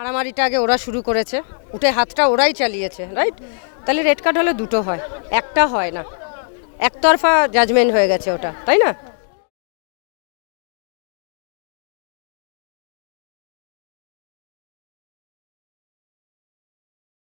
মারামারিটা আগে ওরা শুরু করেছে। উঠে হাতটা ওরাই চালিয়েছে রাইট তাহলে রেড কার্ড হলে দুটো হয়, একটা হয় না। একতরফা জাজমেন্ট হয়ে গেছে ওটা, তাই না?